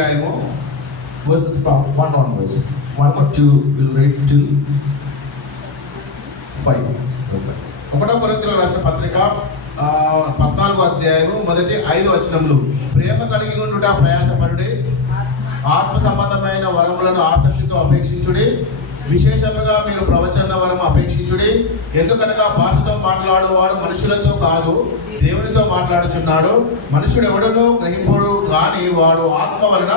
అధ్యాయము verses from 1 onwards. 1 or 2 will read till 5. 1 కొరింథీయులకు రాసిన పత్రిక 14వ అధ్యాయము మొదటి 5 వచనములు. ప్రేమ కలిగి ఉండుట ప్రయాసపడుడి, ఆత్మ సంబంధమైన వరములను ఆసక్తితో అపేక్షించుడి, విశేషముగా మీరు ప్రవచన వరం అపేక్షించుడి. ఎందుకనగా భాషతో మాట్లాడువాడు మనుషులతో కాదు, దేవునితో మాట్లాడుచున్నాడు. మనుషుడు ఎవడను గ్రహింపుడు కానీ వాడు ఆత్మ వలన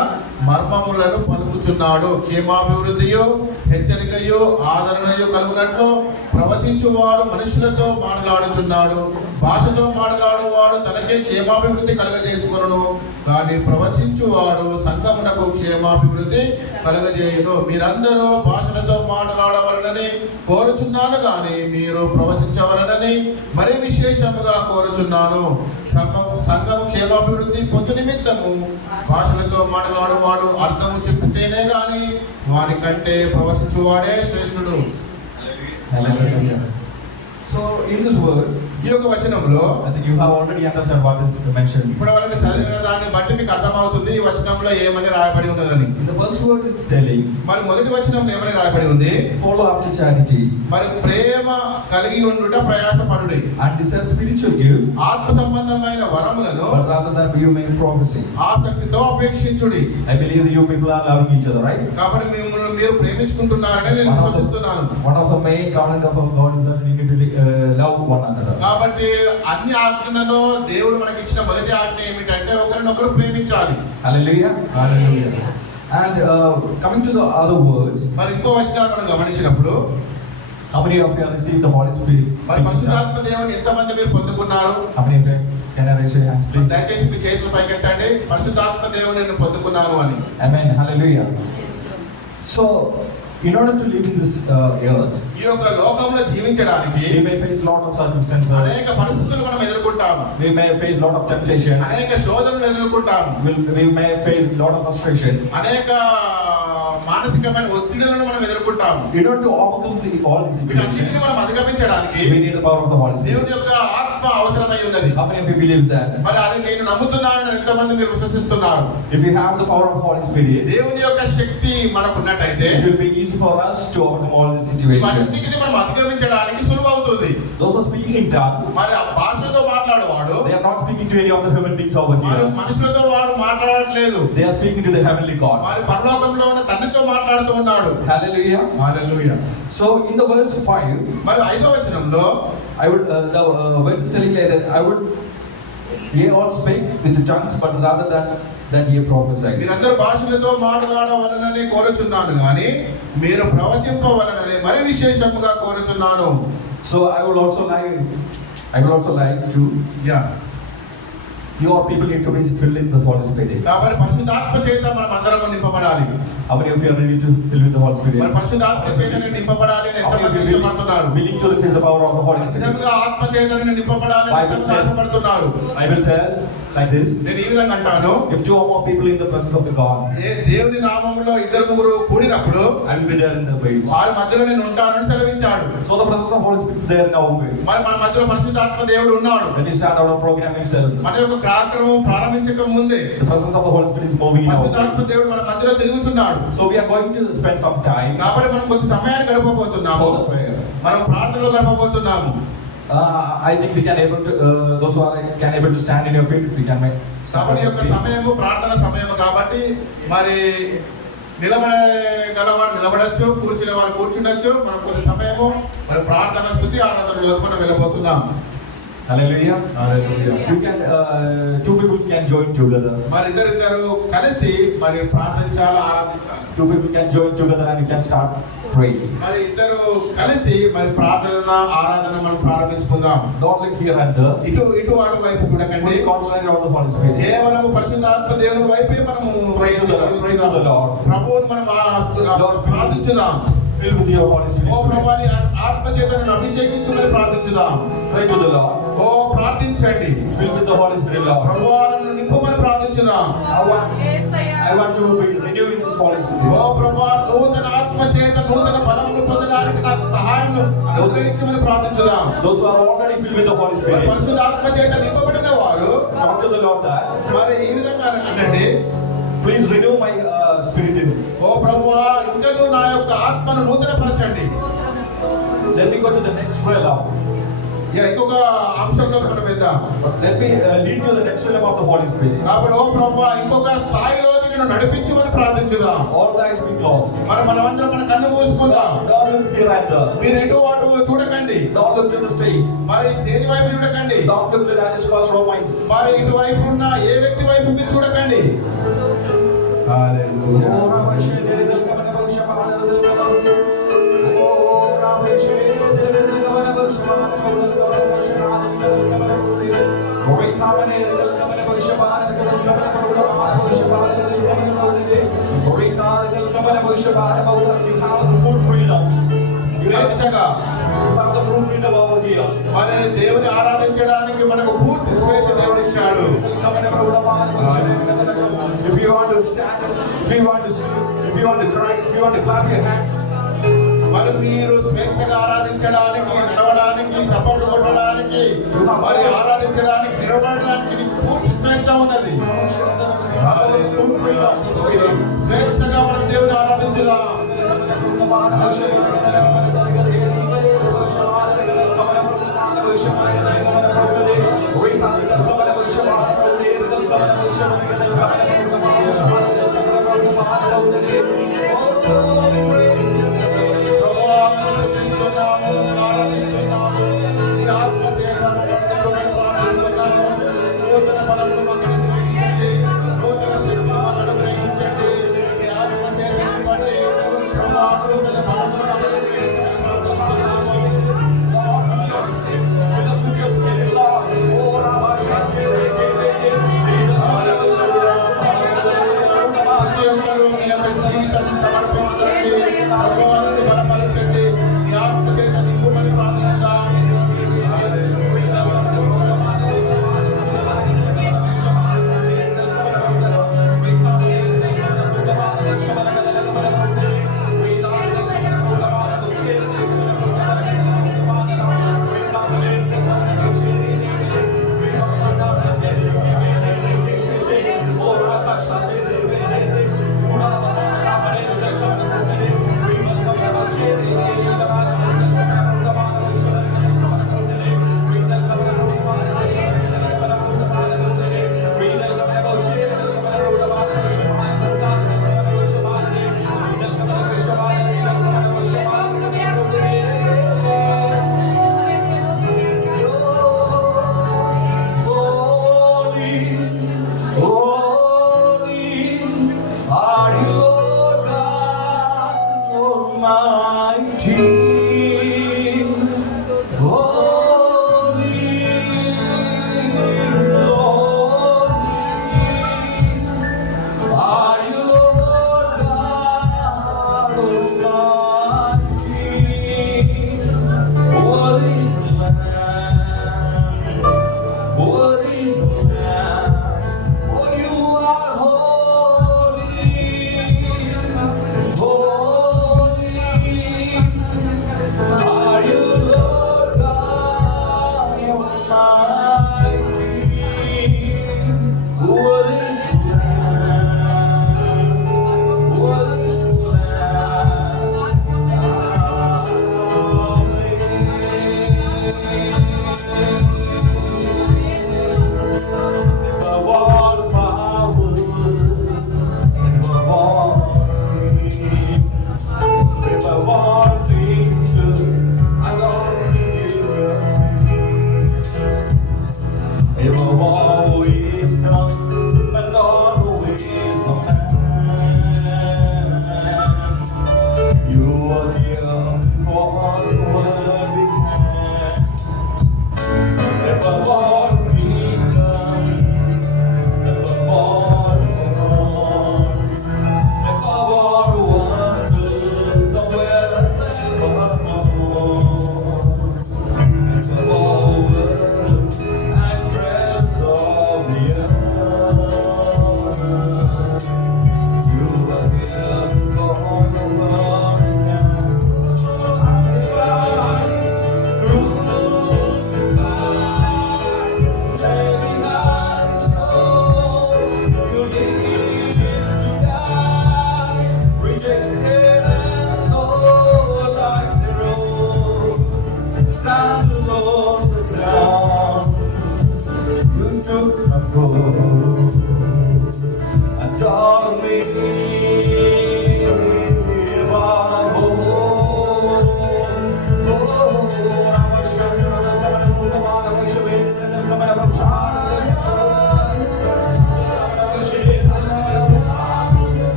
మర్మములను పలుకుచున్నాడు. క్షేమాభివృద్ధియో హెచ్చరికయో ఆదరణయో కలుగునట్లు ప్రవచించువాడు మనుషులతో మాట్లాడుచున్నాడు. భాషతో మాట్లాడువాడు తనకే క్షేమాభివృద్ధి కలగజేసుకొనును, కానీ ప్రవచించువాడు సంఘమునకు క్షేమాభివృద్ధి కలగజేయును. మీరందరూ భాషలతో మాట్లాడవలనని కోరుచున్నాను, కానీ మీరు ప్రవచించవలనని మరి విశేషముగా కోరుచున్నాను. సంఘము క్షేమాభివృద్ధి పొందు నిమిత్తము భాషలతో మాట్లాడువాడు అర్థము చెప్తేనే గాని వాని కంటే ప్రవచించువాడే శ్రేష్ఠుడు. So in this verse, ఈ యొక్క వచనంలో I think you have already understood what is mentioned. ఇప్పుడు వరకు చదివిన దాన్ని బట్టి మీకు అర్థమవుతుంది ఈ వచనంలో ఏమని రాయబడి ఉన్నదని. In the first word it's telling, మరి మొదటి వచనంలో ఏమని రాయబడి ఉంది? follow after charity. మరి ప్రేమ కలిగి ఉండుట ప్రయాసపడుడి, And this is spiritual gift, ఆత్మ సంబంధమైన వరములను but rather than you make prophecy. ఆసక్తితో అపేక్షించుడి. I believe that you people are loving each other, right? కాబట్టి మీరు ప్రేమించుకుంటున్నారని నేను విశ్వసిస్తున్నాను. One of the main covenant of our God is that we need to love one another. కాబట్టి అన్ని ఆజ్ఞలలో దేవుడు మనకి ఇచ్చిన మొదటి ఆజ్ఞ ఏమిటంటే ఒకరినొకరు ప్రేమించాలి. Hallelujah. హల్లెలూయా. And coming to the other words, మరి ఇంకో వచనాలు మనం గమనించినప్పుడు how many of you have received the Holy Spirit? మరి పరిశుద్ధాత్మ దేవుని ఎంతమంది మీరు పొందుకున్నారు? How many of you can I raise your hands, please? దయచేసి మీ చేతులు పైకెత్తండి. పరిశుద్ధాత్మ దేవుని నేను పొందుకున్నాను అని. Amen. Hallelujah. So, in order to live in this earth, ఈ యొక్క లోకంలో జీవించడానికి we may face lot of circumstances. అనేక పరిస్థితులు మనం ఎదుర్కొంటాము. We may face lot of temptation. అనేక శోధనలు ఎదుర్కొంటాము. We may face lot of frustration. అనేక మానసికమైన ఒత్తిడులను మనం ఎదుర్కొంటాము. In order to overcome all these situations, వీటన్నిటిని మనం అధిగమించడానికి we need the power of the Holy Spirit. దేవుని యొక్క ఆత్మ అవసరమై ఉన్నది. How many of you believe that? మరి అది నేను నమ్ముతున్నానని ఎంతమంది మీరు విశ్వసిస్తున్నారు? If we have the power of the Holy Spirit, దేవుని యొక్క శక్తి మనకు ఉన్నట్టయితే it will be easy for us to overcome all these situations. అన్నిటిని మనం అధిగమించడానికి సులువు అవుతుంది. Those who are speaking in tongues, మరి ఆ భాషలతో మాట్లాడేవాడు they are not speaking to any of the human beings over మరి here. మనుషులతో వాడు మాట్లాడట్లేదు. They are speaking to the heavenly God. మరి పరలోకంలో ఉన్న తండ్రితో మాట్లాడుతూ ఉన్నాడు. Hallelujah. హల్లెలూయా. So in the verse 5, మరి 5వ వచనంలో I would the verse is telling like that I would ye all speak with tongues, but rather than ye prophesy. మీరందరూ భాషలతో మాట్లాడవలనని కోరుచున్నాను గాని మీరు ప్రవచింపవలనని మరి విశేషముగా కోరుచున్నాను. So I would also like to your people need to be filled in the Holy Spirit. కాబట్టి పరిశుద్ధాత్మ చేత మనం అందరం నింపబడాలి. How many of you are ready to fill with the Holy Spirit? మరి పరిశుద్ధాత్మ చేతనే నింపబడాలి అని ఎంతమంది ఇష్టపడుతున్నారు? Willing to receive the power of the Holy Spirit? నిజంగా ఆత్మ చేతనే నింపబడాలి అని ఎంతమంది ఆశపడుతున్నారు? I will tell like this. నేను ఈ విధంగా అంటాను, if 2 or more people in the presence of the God, దేవుని నామములో ఇద్దరు ముగ్గురు కూడినప్పుడు I will be there in the midst. వారి మధ్యలో నేను ఉంటానని సెలవించాడు. So the presence of the Holy Spirit is there in our midst. మరి మన మధ్యలో పరిశుద్ధాత్మ దేవుడు ఉన్నాడు. When we start our program itself, మన యొక్క కార్యక్రమం ప్రారంభించక ముందే the presence of the Holy Spirit is moving in our పరిశుద్ధాత్మ midst. దేవుడు మన మధ్యలో తిరుగుతున్నాడు. So we are going to spend some time కాబట్టి మనం కొంత సమయాన్ని గడపబోతున్నాము. for the prayer. మనం ప్రార్థనలో గడపబోతున్నాము. I think we can able to those who are can able to stand in your feet, we can make కాబట్టి యొక్క సమయము ప్రార్థన సమయము కాబట్టి మరి నిలబడగలవారు నిలబడచ్చు, కూర్చునే వారు కూర్చుండొచ్చు. మనం కొంత సమయము మరి ప్రార్థన స్తుతి ఆరాధనలో మనం వెళ్ళబోతున్నాం. Hallelujah. హల్లెలూయా. You can 2 people can join together. మరి ఇద్దరు కలిసి మరి ప్రార్థించాలి, ఆరాధించాలి. 2 people can join together and you can start praying. మరి ఇద్దరు కలిసి మరి ప్రార్థన ఆరాధన మనం ప్రారంభించుకుందాం. Don't look here and there. ఇటు అటు వైపు చూడకండి. Fully concentrate on the Holy Spirit. కేవలం పరిశుద్ధాత్మ దేవుని వైపే మనము Pray to the Lord. ప్రభువుని మనం ప్రార్థించుదాం. Fill with your Holy Spirit. ఓ ప్రభువా నీ ఆత్మ చేతను అభిషేకించుమని ప్రార్థించుదాం. Pray to the Lord. ఓ ప్రార్థించండి. Fill with the Holy Spirit, Lord. ప్రభువా నన్ను నింపమని ప్రార్థించుదాం. I want to be renewed in this Holy Spirit. ఓ ప్రభువా నూతన ఆత్మ చేత నూతన బలమును పొందడానికి నాకు సహాయం అనుగ్రహించమని ప్రార్థించుదాం. Those who are already filled with the Holy Spirit, పరిశుద్ధాత్మ చేత నింపబడిన వారు talk to the Lord that మరి ఈ విధంగా అనండి, Please renew my spirit in me. ఓ ప్రభువా ఇంకను నా యొక్క ఆత్మను నూతనపరచండి. Let me go to the next realm now. ఇంకొక అంశంలో మనం వెళ్దాం. Let me lead to the next realm of the Holy Spirit. కాబట్టి ఓ ప్రభువా ఇంకొక స్థాయిలోకి నిన్ను నడిపించమని ప్రార్థించుదాం. All the eyes be closed. మనమందరం మన కన్ను మూసుకుందాం. Don't look here and there. మీరు ఇటు అటు చూడకండి. Don't look to the stage. మరి స్టేజ్ వైపు చూడకండి. Don't look to that is first row mind. మరి ఇటు వైపు ఉన్న ఏ వ్యక్తి వైపు మీరు చూడకండి. హల్లెలూయా. స్వేచ్ఛగా మరి దేవుని ఆరాధించడానికి మనకు పూర్తి స్వేచ్ఛ దేవుడు ఇచ్చాడు. If you want to stand, if you want to sing, if you want to cry, if you want to clap your hands, మరి మీరు స్వేచ్ఛగా ఆరాధించడానికి, నడవడానికి, చప్పట్లు కొట్టడానికి, మరి ఆరాధించడానికి, నిలబడడానికి నీకు పూర్తి స్వేచ్ఛ ఉన్నది. స్వేచ్ఛగా మనం దేవుని ఆరాధించుదాం. నూతన బలమును మాకు అనుగ్రహించండి. నూతన శక్తిని మాకు అనుగ్రహించండి. మీ ఆత్మ చేత నింపండి. ప్రభువా, నూతన బలమును మాకు అనుగ్రహించండి.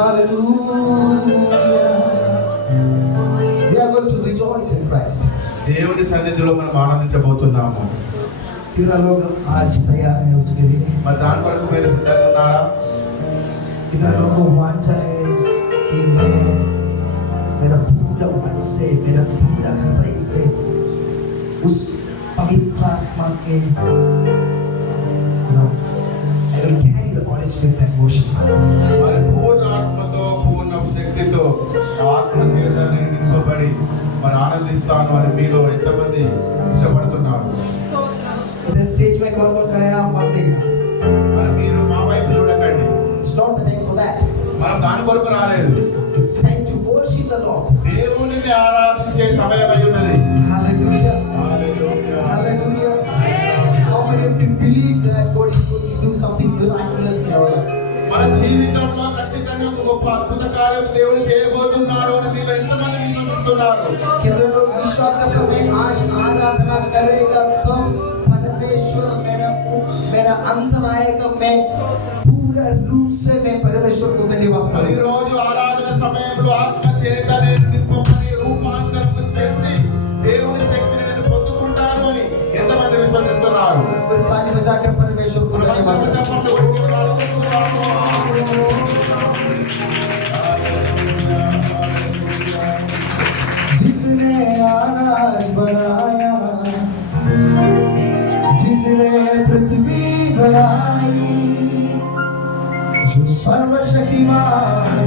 We are going to rejoice in Christ. దేవుని సన్నిధిలో మనం ఆనందించబోతున్నాము. कितना लोग आज तैयार हैं उसके लिए? మరి దాని కొరకు మీరు సిద్ధంగా ఉన్నారా? कितना लोगों को वांछा है कि मैं मेरा पूरा मन से, मेरा पूरा हृदय से उस पवित्र आत्मा के I will carry the Holy Spirit and worship. మరి పూర్ణ ఆత్మతో పూర్ణ శక్తితో ఆత్మ చేత నేను నింపబడి మరి ఆనందిస్తాను అని మీలో ఎంతమంది ఇష్టపడుతున్నారు? इधर स्टेज में कौन-कौन खड़ा है आप बात देखना. మరి మీరు మా వైపు చూడకండి. It's not the time for that. మనం దాని కొరకు రాలేదు. It's time to worship the Lord. దేవునిని ఆరాధించే సమయం అయి ఉన్నది. Hallelujah. హల్లెలూయా. Hallelujah. How many of you believe that God is going to do something miraculous in your life? మన జీవితంలో ఖచ్చితంగా ఒక గొప్ప అద్భుత కార్యం దేవుడు చేయబోతున్నాడు అని మీరు ఎంతమంది విశ్వసిస్తున్నారు? कितने लोग विश्वास करते हैं मैं आज आराधना करेगा तो परमेश्वर मेरा अंतर आएगा, मैं पूरा रूप से मैं परमेश्वर को धन्यवाद మరి ఈ करूंगा. రోజు ఆరాధన సమయంలో ఆత్మ చేత నేను నింపబడి రూపాంతరం చెంది దేవుని శక్తిని నేను పొందుకుంటాను అని ఎంతమంది విశ్వసిస్తున్నారు? फिर ताली बजाकर परमेश्वर को धन्यवाद మనమందరం करें. చప్పట్లు కొట్టి దేవుని ఆరాధిస్తున్నాము. जिसने आकाश बनाया, जिसने पृथ्वी बनाई, जो सर्वशक्तिमान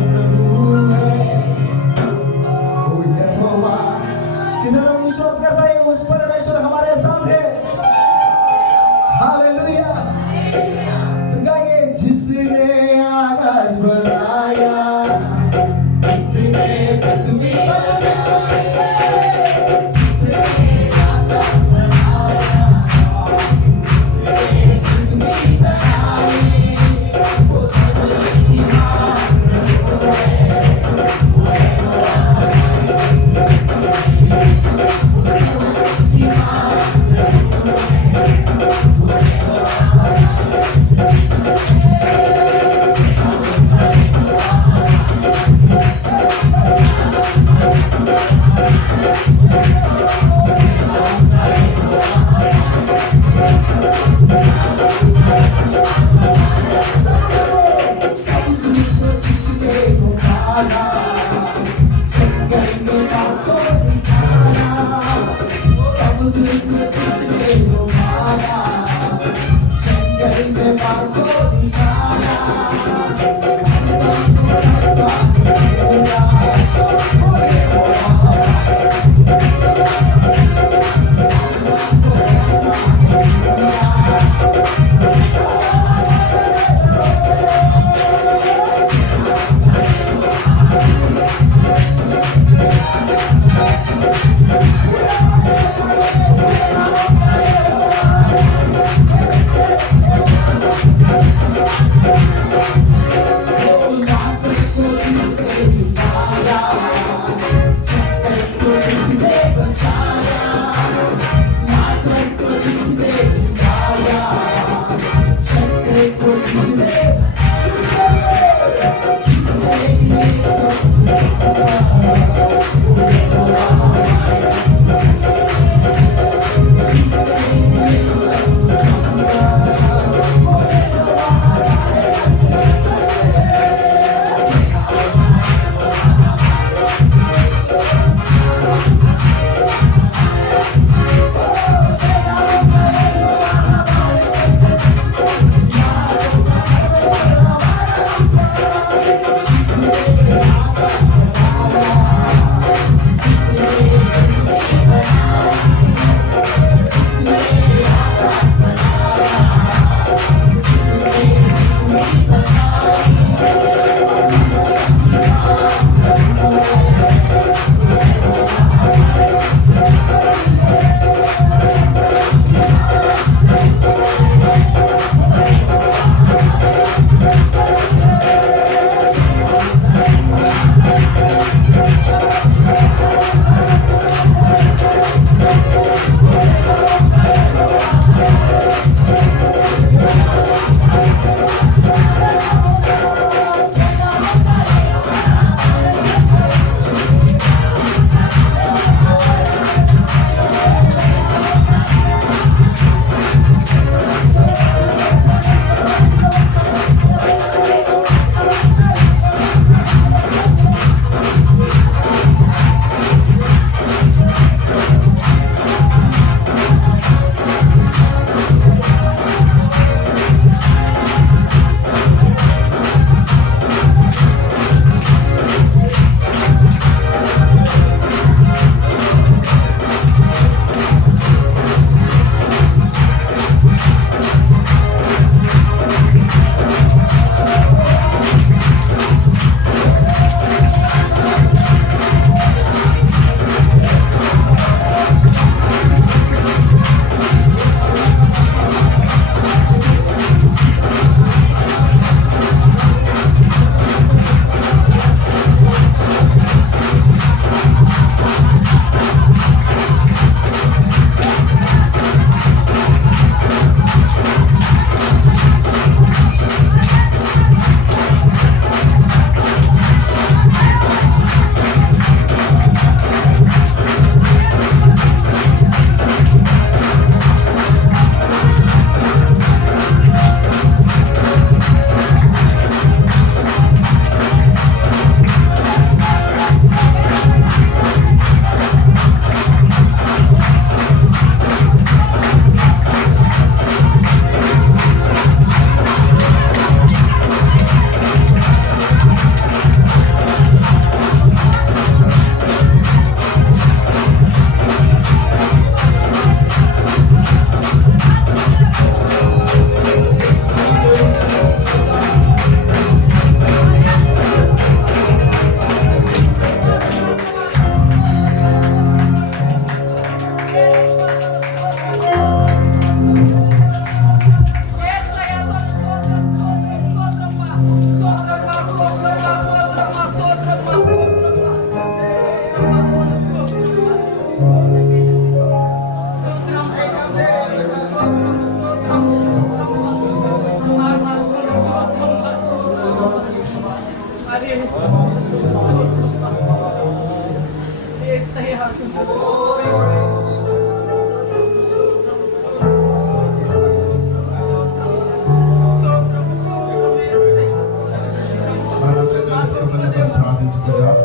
మనందరం కలిసి ఒకరినొకరు ప్రార్థించుకుందాం.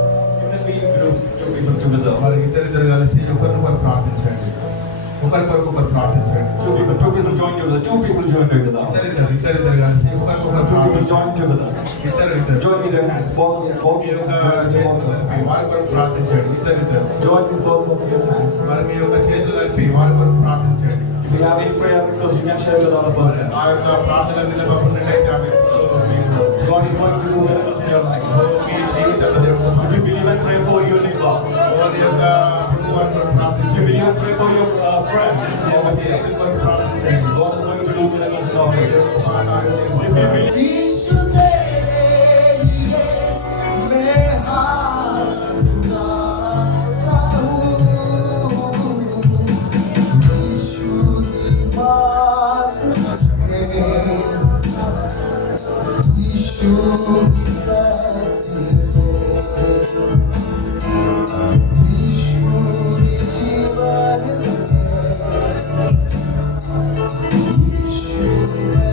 You can be in groups, two people together. మరి ఇద్దరిద్దరు కలిసి ఒకరినొకరు ప్రార్థించండి. ఒకరికొకరు ప్రార్థించండి. Two people join together. Two people join together. ఇద్దరిద్దరు కలిసి ఒకరికొకరు Two people ప్రార్థించండి. join together. ఇద్దరు Join with their hands. Both మీ యొక్క hands. చేతులు కలిపి వారి కొరకు ప్రార్థించండి. ఇద్దరిద్దరు Join with both of your hands. మరి మీ యొక్క చేతులు కలిపి వారి కొరకు ప్రార్థించండి. If you have any prayer requests, you can share with other person. ఆ యొక్క ప్రార్థన వినబడినట్టయితే ఆ వ్యక్తితో మీకు God is going to do miracles in your life. మీ జీవితంలో దేవుడు If you believe and pray for your neighbor, వారి యొక్క పొరుగు వారి కొరకు if you ప్రార్థించండి. believe and pray for your friends, మీ యొక్క స్నేహితుల కొరకు ప్రార్థించండి. God is going to do miracles in our life. దేవుడు మా కార్యం If you చేస్తాడు. believe, यीशु तेरे लिए मैं हाथ उठाता हूँ। यीशु की बात है, यीशु की सत्य है, यीशु की जीवन है, यीशु मेरा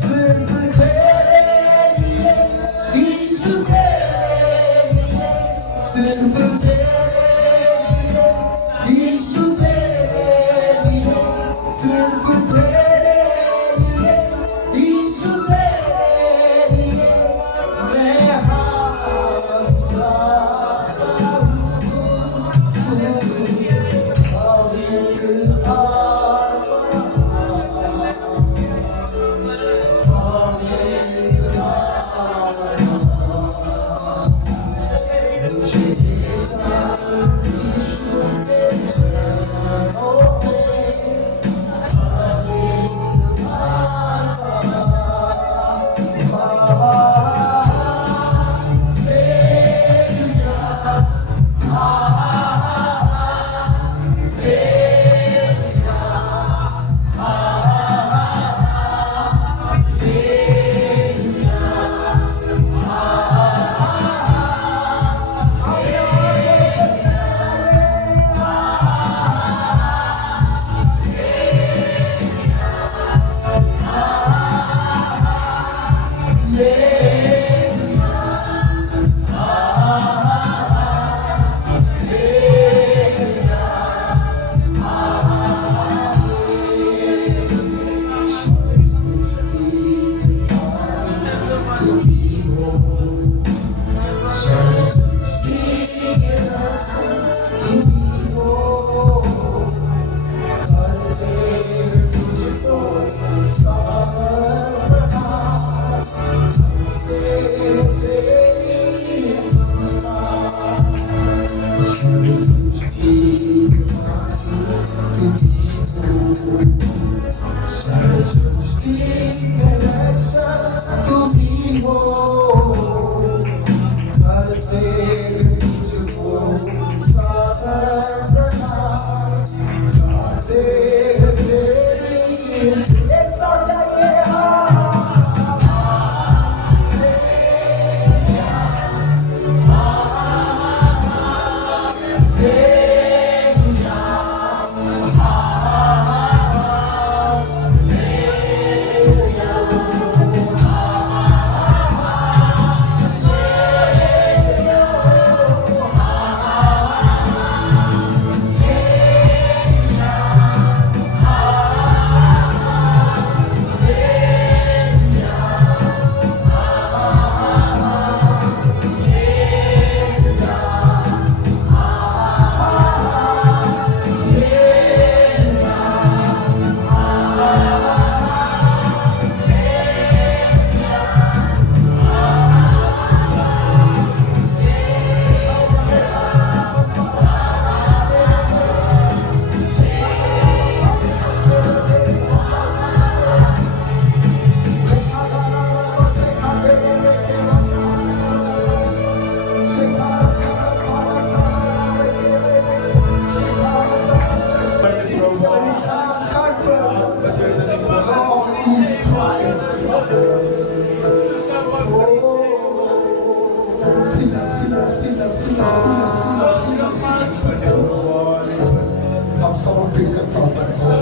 सिर्फ तेरे लिए यीशु तेरे लिए सिर्फ तेरे लिए यीशु तेरे लिए मैं हाथ उठाता हूँ। पवित्र fill us, fill us, fill us, fill us, fill us. हम समर्पित करता हूं परमेश्वर।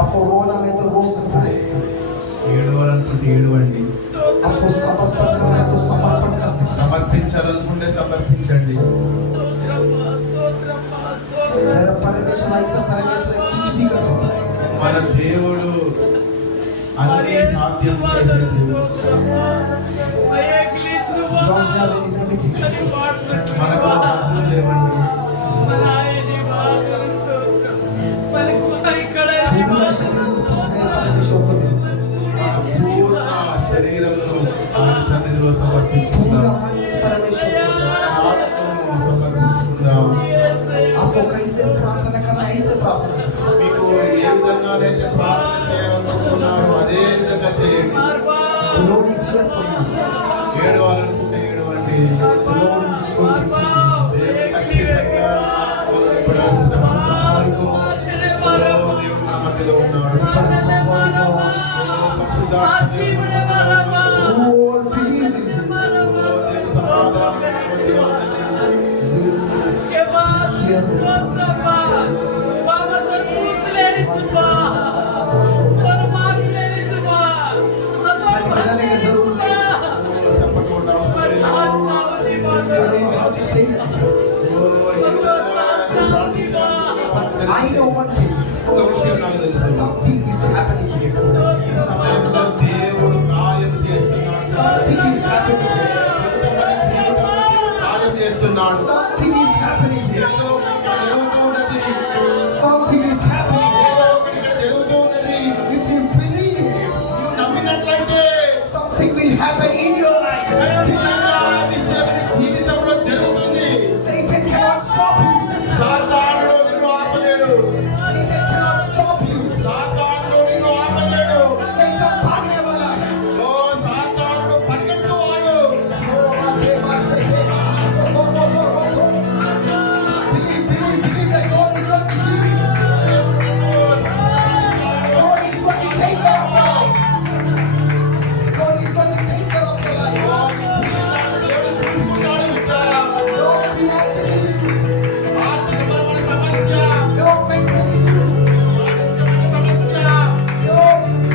आपको रोना है तो रो सकता है, ఏడవాలనుకుంటే ఏడవండి, आपको समर्पण करना है तो समर्पण कर सकता है। సమర్పించాలనుకుంటే సమర్పించండి. मेरा परमेश्वर ऐसा परमेश्वर है, कुछ भी कर सकता है। మన దేవుడు అన్ని సాధ్యం చేసే దేవుడు. Don't have any limitations. మనకు హద్దులు లేవండి. पूरा शरीर को किसने परमेश्वर को दिया? పూర్ణ శరీరమును ఆయన సన్నిధిలో पूरा సమర్పించుకుందాం. मन इस परमेश्वर को दिया। ఆత్మను సమర్పించుకుందాం. आपको कैसे प्रार्थना करना है, ऐसे प्रार्थना करो। మీకు ఏ విధంగానైతే ప్రార్థన చేయాలనుకుంటున్నారో అదే విధంగా చేయండి. The Lord is here for you. ఏడవాలనుకుంటే ఏడవండి. The Lord is going to fill you. దేవుడు ఖచ్చితంగా ఆత్మను నింపడానికి The presence of Holy Ghost. ఓ దేవుడు మన మధ్యలో ఉన్నాడు. The presence of Holy Ghost. పరిశుద్ధాత్మ దేవుడు మన మధ్యలో ఉన్నాడు. All peace in you. ఓ దేవుని సమాధానం మన మధ్యలో ఉన్నది. Here the presence of खाली बजाने की जरूरत नहीं। చెప్పకుండా I don't know how to say that. I know one thing. ఒక విషయం నాకు తెలుసు. Something is happening here. ఈ సమయంలో దేవుడు కార్యం చేస్తున్నాడు. Something is happening here. కొంతమంది జీవితంలో దేవుడు కార్యం చేస్తున్నాడు. Something is happening here. ఏదో ఒకటి జరుగుతూ ఉన్నది. Something is happening ఏదో here. ఒకటి ఇక్కడ జరుగుతూ ఉన్నది. If you believe, నువ్వు నమ్మినట్లయితే something will happen in your life. ఖచ్చితంగా ఆ విషయం నీ జీవితంలో జరుగుతుంది. Satan cannot stop you. సాతానుడు నిన్ను ఆపలేడు. Satan cannot stop you. సాతానుడు నిన్ను ఆపలేడు. Satan भागने वाला है. ఓ సాతానుడు పరిగెత్తువాడు. Believe that God is going to heal you. God is going to take care of your life. God is going to take care of your life. ఓ నీ జీవితాన్ని దేవుడు చూసుకుంటాడు బిడ్డ. No financial issues. ఆర్థికపరమైన సమస్య, No mental issues. మానసికమైన సమస్య, No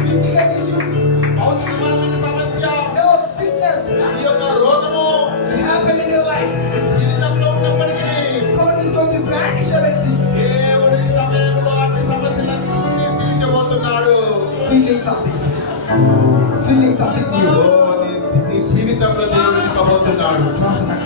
physical issues. భౌతికపరమైన సమస్య, No sickness ఈ యొక్క రోగము will happen in your life. నీ జీవితంలో ఉన్నప్పటికీ God is going to vanish everything. దేవుడు ఈ సమయంలో అన్ని సమస్యలన్నీ తీర్చబోతున్నాడు. Feeling something. Feeling something ఓ new. నీ జీవితంలో దేవుడు నింపబోతున్నాడు. ప్రార్థన కరు.